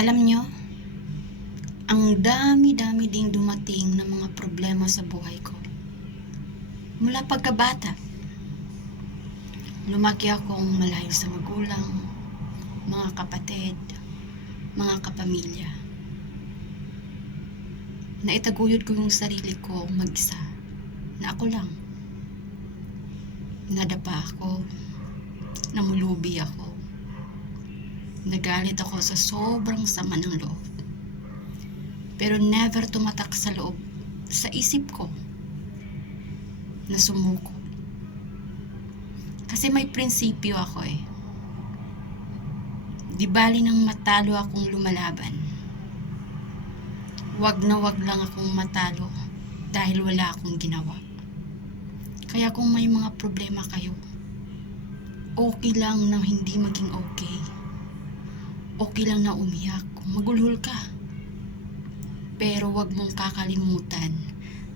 Alam nyo, ang dami-dami ding dumating na mga problema sa buhay ko. Mula pagkabata, lumaki akong malayo sa magulang, mga kapatid, mga kapamilya. Naitaguyod ko yung sarili ko mag-isa, na ako lang. Nadapa ako, namulubi ako, nagalit ako sa sobrang sama ng loob. Pero never tumatak sa loob, sa isip ko, na sumuko. Kasi may prinsipyo ako eh. Di bali nang matalo akong lumalaban. Wag na wag lang akong matalo dahil wala akong ginawa. Kaya kung may mga problema kayo, okay lang na hindi maging okay. Okay lang na umiyak, magulhol ka. Pero wag mong kakalimutan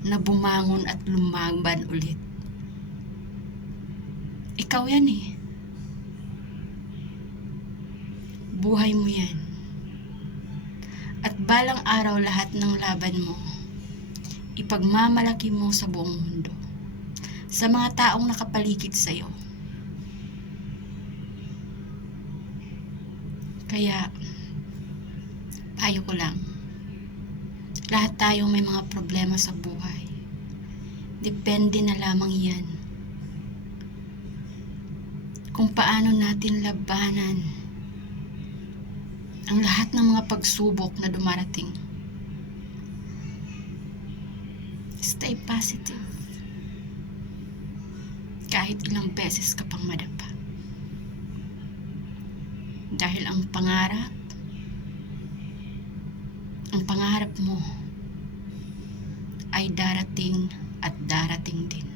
na bumangon at lumaban ulit. Ikaw yan eh. Buhay mo yan. At balang araw lahat ng laban mo, ipagmamalaki mo sa buong mundo. Sa mga taong nakapaligid sa'yo. Kaya, payo ko lang. Lahat tayo may mga problema sa buhay. Depende na lamang yan kung paano natin labanan ang lahat ng mga pagsubok na dumarating. Stay positive. Kahit ilang beses ka pang madapa. Dahil ang pangarap mo ay darating at darating din.